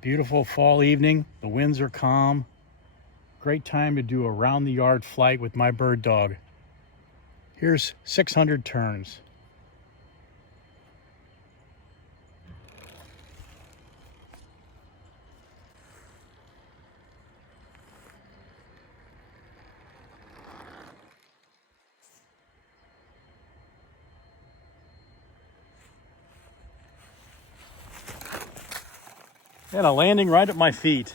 Beautiful fall evening. The winds are calm. Great time to do a round the yard flight with my bird dog. Here's 600 turns. And a landing right at my feet.